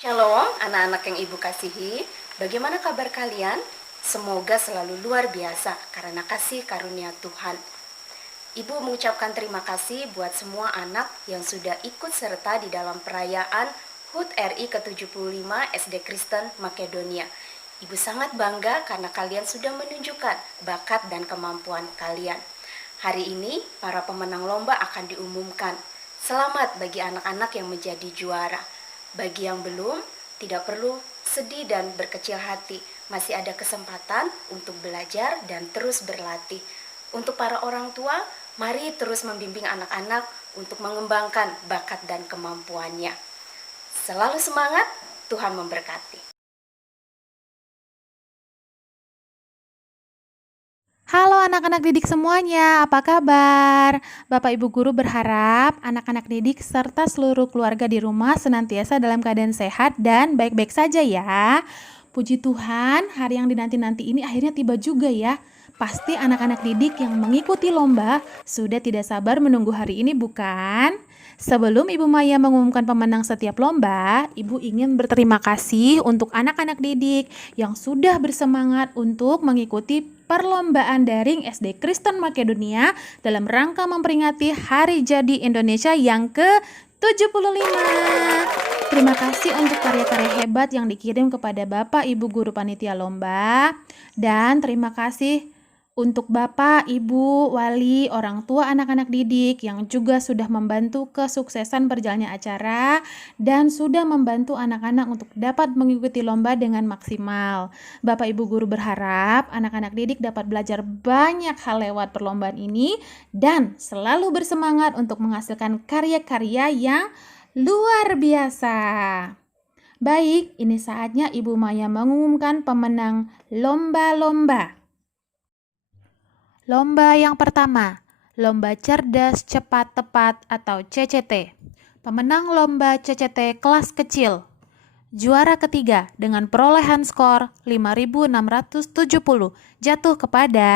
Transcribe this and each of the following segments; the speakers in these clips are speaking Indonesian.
Shalom anak-anak yang ibu kasihi, bagaimana kabar kalian? Semoga selalu luar biasa karena kasih karunia Tuhan. Ibu mengucapkan terima kasih buat semua anak yang sudah ikut serta di dalam perayaan HUT RI ke-75 SD Kristen Makedonia. Ibu sangat bangga karena kalian sudah menunjukkan bakat dan kemampuan kalian. Hari ini para pemenang lomba akan diumumkan. Selamat bagi anak-anak yang menjadi juara. Bagi yang belum, tidak perlu sedih dan berkecil hati. Masih ada kesempatan untuk belajar dan terus berlatih. Untuk para orang tua, mari terus membimbing anak-anak untuk mengembangkan bakat dan kemampuannya. Selalu semangat, Tuhan memberkati. Halo anak-anak didik semuanya, apa kabar? Bapak Ibu Guru berharap anak-anak didik serta seluruh keluarga di rumah senantiasa dalam keadaan sehat dan baik-baik saja ya. Puji Tuhan, hari yang dinanti-nanti ini akhirnya tiba juga ya. Pasti anak-anak didik yang mengikuti lomba sudah tidak sabar menunggu hari ini, bukan? Sebelum Ibu Maya mengumumkan pemenang setiap lomba, Ibu ingin berterima kasih untuk anak-anak didik yang sudah bersemangat untuk mengikuti perlombaan daring SD Kristen Makedonia dalam rangka memperingati Hari Jadi Indonesia yang ke-75. Terima kasih untuk karya-karya hebat yang dikirim kepada Bapak Ibu Guru Panitia Lomba, dan terima kasih untuk Bapak, Ibu, Wali, orang tua anak-anak didik yang juga sudah membantu kesuksesan berjalannya acara dan sudah membantu anak-anak untuk dapat mengikuti lomba dengan maksimal. Bapak, Ibu Guru berharap anak-anak didik dapat belajar banyak hal lewat perlombaan ini dan selalu bersemangat untuk menghasilkan karya-karya yang luar biasa. Baik, ini saatnya Ibu Maya mengumumkan pemenang lomba-lomba. Lomba yang pertama, Lomba Cerdas Cepat Tepat atau CCT. Pemenang lomba CCT kelas kecil. Juara ketiga dengan perolehan skor 5.670 jatuh kepada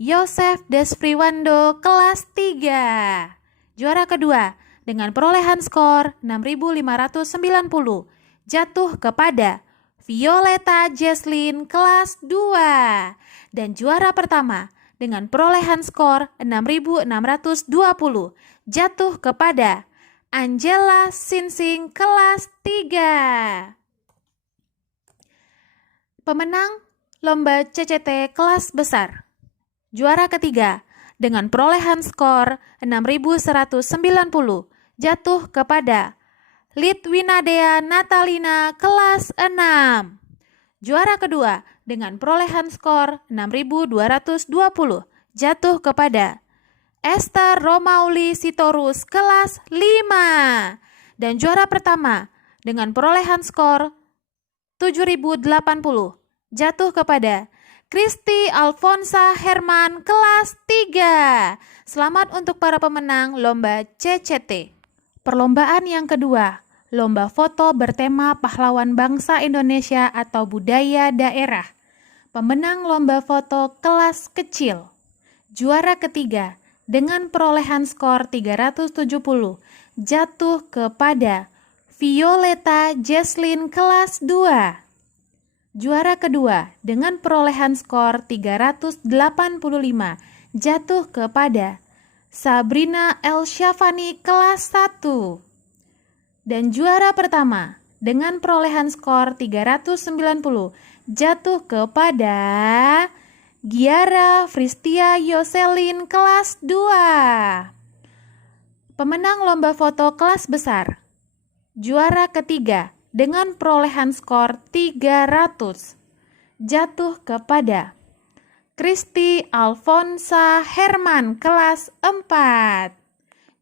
Yosef Desfriwando kelas 3. Juara kedua dengan perolehan skor 6.590 jatuh kepada Violeta Jesslyn kelas 2. Dan juara pertama dengan perolehan skor 6.620 jatuh kepada Angela Sinsing kelas 3. Pemenang lomba CCT kelas besar. Juara ketiga dengan perolehan skor 6.190 jatuh kepada Litwinadea Natalina kelas 6. Juara kedua dengan perolehan skor 6.220 jatuh kepada Esther Romauli Sitorus kelas 5. Dan juara pertama dengan perolehan skor 7.080 jatuh kepada Kristi Alfonsa Herman kelas 3. Selamat untuk para pemenang lomba CCT. Perlombaan yang kedua, Lomba Foto bertema Pahlawan Bangsa Indonesia atau Budaya Daerah. Pemenang lomba foto kelas kecil. Juara ketiga dengan perolehan skor 370 jatuh kepada Violeta Jesslyn kelas 2. Juara kedua dengan perolehan skor 385 jatuh kepada Sabrina El Syafani kelas 1. Dan juara pertama dengan perolehan skor 390 jatuh kepada Giara Fristia Yoselin kelas 2. Pemenang lomba foto kelas besar. Juara ketiga dengan perolehan skor 300 jatuh kepada Kristi Alfonsa Herman kelas 4.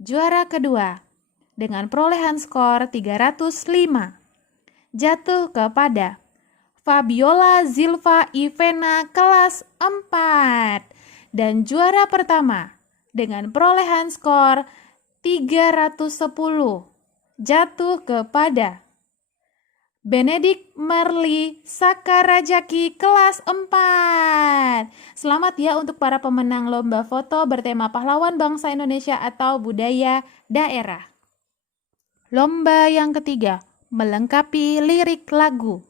Juara kedua dengan perolehan skor 305 jatuh kepada Fabiola Zilva Ivena kelas 4. Dan juara pertama dengan perolehan skor 310 jatuh kepada Benedik Merli Sakarajaki kelas 4. Selamat ya untuk para pemenang lomba foto bertema Pahlawan Bangsa Indonesia atau Budaya Daerah. Lomba yang ketiga, melengkapi lirik lagu.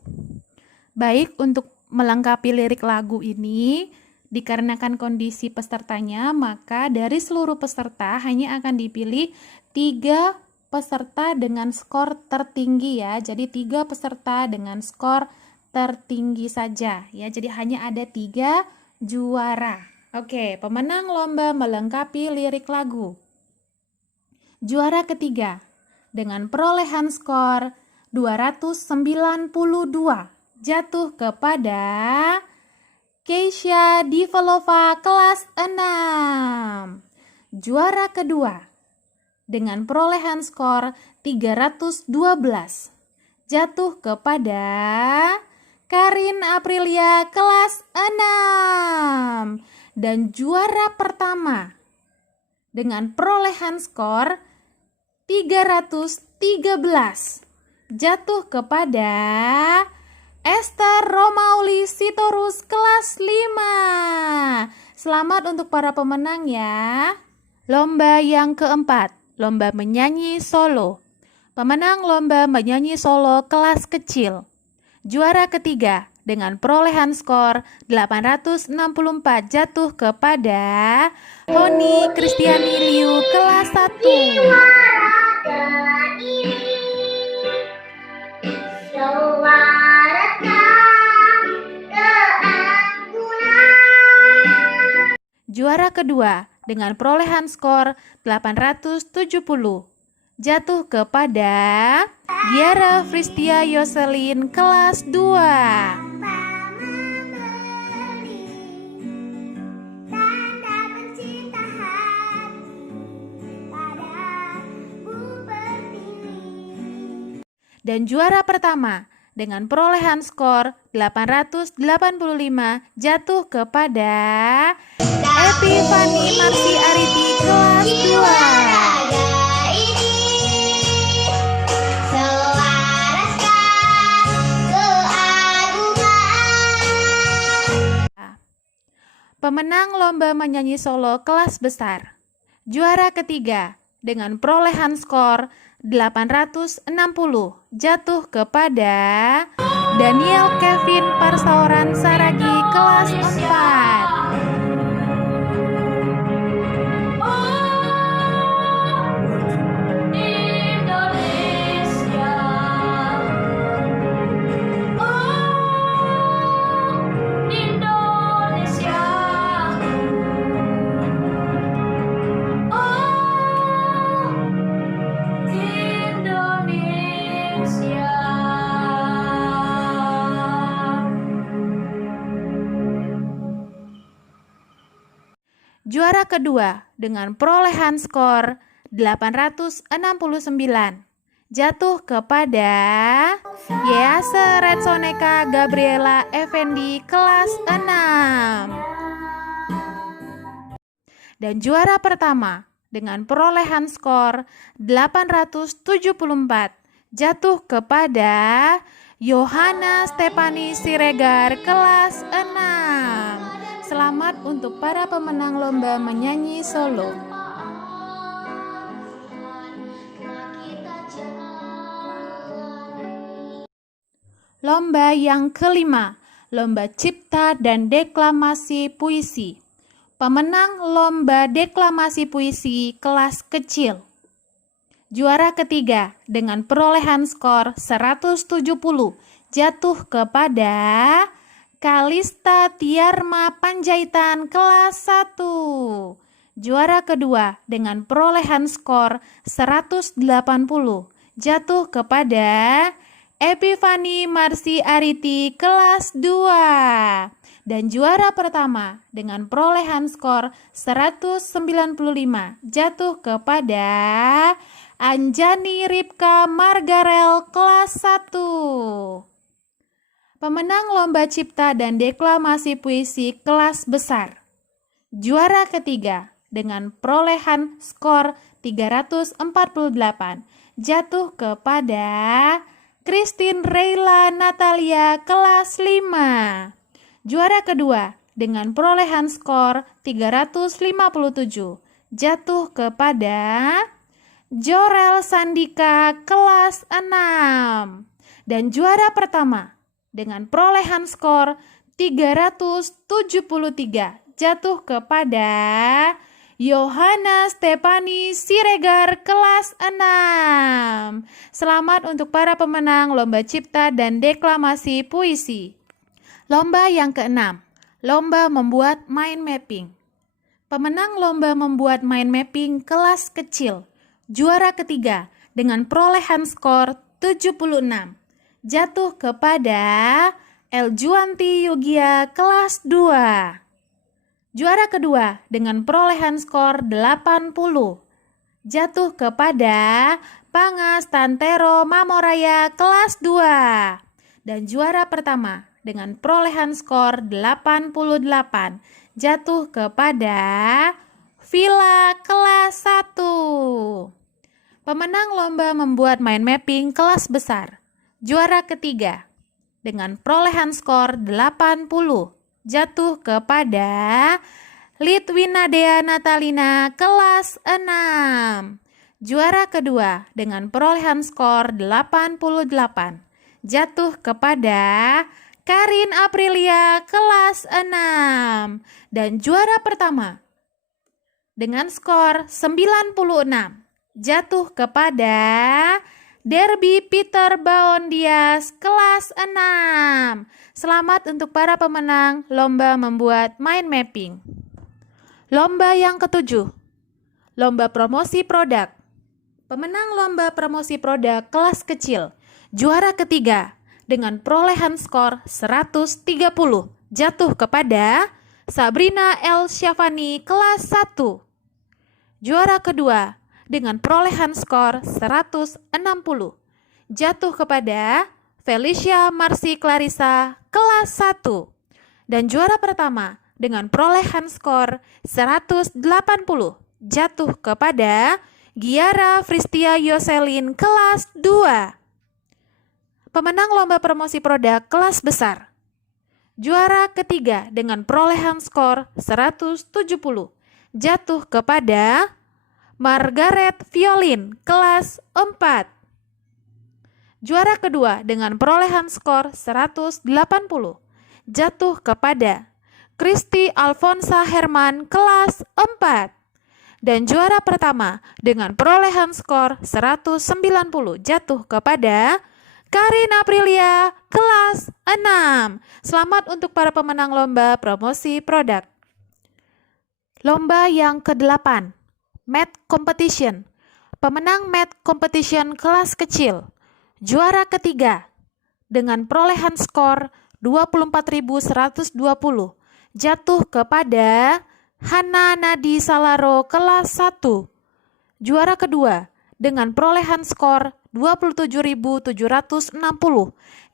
Baik, untuk melengkapi lirik lagu ini, dikarenakan kondisi pesertanya, maka dari seluruh peserta hanya akan dipilih 3 peserta dengan skor tertinggi ya. Jadi 3 peserta dengan skor tertinggi saja ya. Jadi hanya ada 3 juara. Oke, pemenang lomba melengkapi lirik lagu. Juara ketiga dengan perolehan skor 292 jatuh kepada Keisha Divelova kelas 6. Juara kedua dengan perolehan skor 312 jatuh kepada Karin Aprilia kelas 6. Dan juara pertama dengan perolehan skor 313 jatuh kepada Esther Romauli Sitorus kelas 5. Selamat untuk para pemenang ya. Lomba yang keempat, lomba menyanyi solo. Pemenang lomba menyanyi solo kelas kecil. Juara ketiga dengan perolehan skor 864 jatuh kepada Honi Kristiani Liu kelas 1. Juara kedua dengan perolehan skor 870 jatuh kepada Giara Fristia Yoselin kelas 2. Dan juara pertama dengan perolehan skor 885 jatuh kepada Epifani Marsi Ariti kelas 2. Pemenang lomba menyanyi solo kelas besar. Juara ketiga dengan perolehan skor 860 jatuh kepada Daniel Kevin Parsaoran Saragi kelas 4. Juara kedua dengan perolehan skor 869 jatuh kepada Yease Retsoneka Gabriela Effendi kelas 6. Dan juara pertama dengan perolehan skor 874 jatuh kepada Yohana Stefani Siregar kelas 6. Selamat untuk para pemenang lomba menyanyi solo. Lomba yang kelima, lomba cipta dan deklamasi puisi. Pemenang lomba deklamasi puisi kelas kecil. Juara ketiga dengan perolehan skor 170 jatuh kepada Kalista Tiarma Panjaitan kelas 1. Juara kedua dengan perolehan skor 180 jatuh kepada Epifani Marsi Ariti kelas 2. Dan juara pertama dengan perolehan skor 195 jatuh kepada Anjani Ripka Margarel kelas 1. Pemenang lomba cipta dan deklamasi puisi kelas besar. Juara ketiga dengan perolehan skor 348 jatuh kepada Christine Reila Natalia kelas 5. Juara kedua dengan perolehan skor 357 jatuh kepada Jorel Sandika kelas 6. Dan juara pertama dengan perolehan skor 373 jatuh kepada Yohana Stefani Siregar kelas 6. Selamat untuk para pemenang lomba cipta dan deklamasi puisi. Lomba yang keenam, lomba membuat mind mapping. Pemenang lomba membuat mind mapping kelas kecil, juara ketiga dengan perolehan skor 76, jatuh kepada Eljuanti Yugia kelas 2. Juara kedua dengan perolehan skor 80, jatuh kepada Pangas Tantero Mamoraya kelas 2. Dan juara pertama dengan perolehan skor 88, jatuh kepada Villa kelas 1. Pemenang lomba membuat mind mapping kelas besar, juara ketiga dengan perolehan skor 80, jatuh kepada Litwinadea Natalina kelas 6. Juara kedua dengan perolehan skor 88, jatuh kepada Karin Aprilia kelas 6. Dan juara pertama dengan skor 96, jatuh kepada Derby Peter Baondias kelas 6. Selamat untuk para pemenang lomba membuat mind mapping. Lomba yang ketujuh, lomba promosi produk. Pemenang lomba promosi produk kelas kecil, juara ketiga dengan perolehan skor 130, jatuh kepada Sabrina El Syafani kelas 1. Juara kedua dengan perolehan skor 160, jatuh kepada Felicia Marcy Clarissa kelas 1. Dan juara pertama dengan perolehan skor 180, jatuh kepada Giara Fristia Yoselin kelas 2. Pemenang lomba promosi produk kelas besar, juara ketiga dengan perolehan skor 170, jatuh kepada Margaret Violin kelas 4. Juara kedua dengan perolehan skor 180, jatuh kepada Kristi Alfonsa Herman kelas 4. Dan juara pertama dengan perolehan skor 190, jatuh kepada Karin Aprilia kelas 6. Selamat untuk para pemenang lomba promosi produk. Lomba yang ke-8, Math Competition. Pemenang Math Competition kelas kecil, juara ketiga dengan perolehan skor 24.120, jatuh kepada Hana Nadi Salaro kelas 1. Juara kedua dengan perolehan skor 27.760,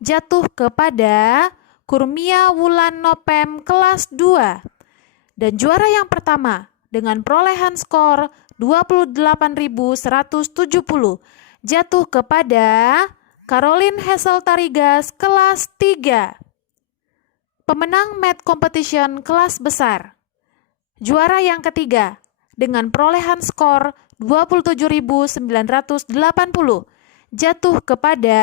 jatuh kepada Kurmia Wulan Nopem kelas 2. Dan juara yang pertama dengan perolehan skor 28.170, jatuh kepada Caroline Hazel Tarigas kelas 3. Pemenang Math Competition kelas besar, juara yang ketiga dengan perolehan skor 27.980, jatuh kepada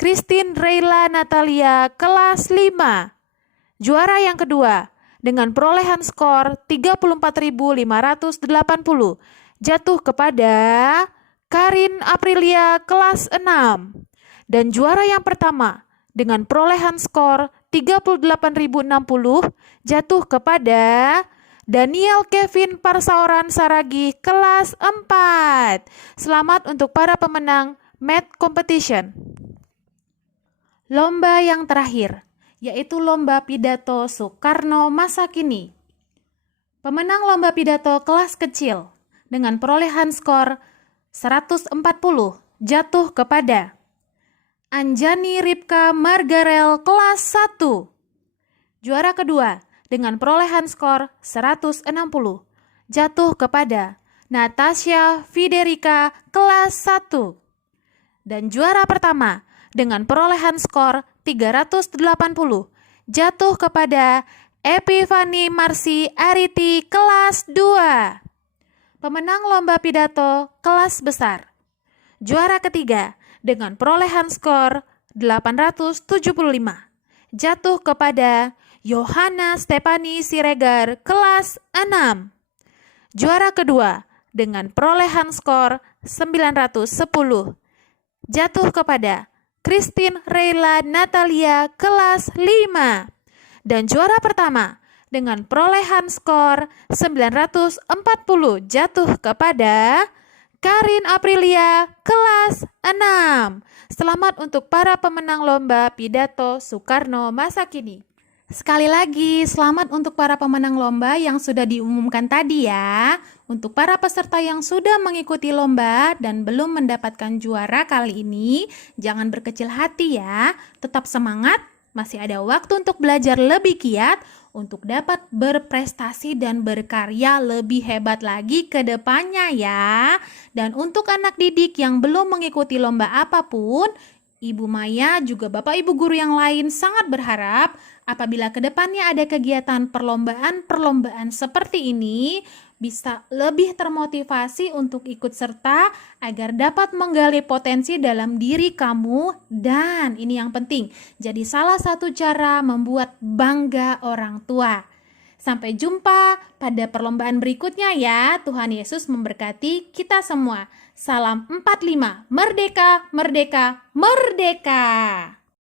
Christine Reila Natalia kelas 5. Juara yang kedua dengan perolehan skor 34.580, jatuh kepada Karin Aprilia kelas 6. Dan juara yang pertama dengan perolehan skor 38.060, jatuh kepada Daniel Kevin Parsaoran Saragi kelas 4. Selamat untuk para pemenang Math Competition. Lomba yang terakhir, yaitu lomba pidato Soekarno masa kini. Pemenang lomba pidato kelas kecil dengan perolehan skor 140, jatuh kepada Anjani Ripka Margarel kelas 1. Juara kedua dengan perolehan skor 160, jatuh kepada Natasha Fiderica kelas 1. Dan juara pertama dengan perolehan skor 380, jatuh kepada Epifani Marsi Ariti kelas 2. Pemenang lomba pidato kelas besar. Juara ketiga dengan perolehan skor 875 jatuh kepada Yohana Stefani Siregar kelas 6. Juara kedua dengan perolehan skor 910 jatuh kepada Christine Reyla Natalia kelas 5. Dan juara pertama dengan perolehan skor 940 jatuh kepada Karin Aprilia kelas 6. Selamat untuk para pemenang lomba pidato Soekarno masa kini. Sekali lagi, selamat untuk para pemenang lomba yang sudah diumumkan tadi ya. Untuk para peserta yang sudah mengikuti lomba dan belum mendapatkan juara kali ini, jangan berkecil hati ya. Tetap semangat, masih ada waktu untuk belajar lebih giat untuk dapat berprestasi dan berkarya lebih hebat lagi ke depannya ya. Dan untuk anak didik yang belum mengikuti lomba apapun, Ibu Maya juga Bapak Ibu guru yang lain sangat berharap apabila ke depannya ada kegiatan perlombaan seperti ini, bisa lebih termotivasi untuk ikut serta agar dapat menggali potensi dalam diri kamu, dan ini yang penting, jadi salah satu cara membuat bangga orang tua. Sampai jumpa pada perlombaan berikutnya ya. Tuhan Yesus memberkati kita semua. Salam 45, merdeka, merdeka, merdeka.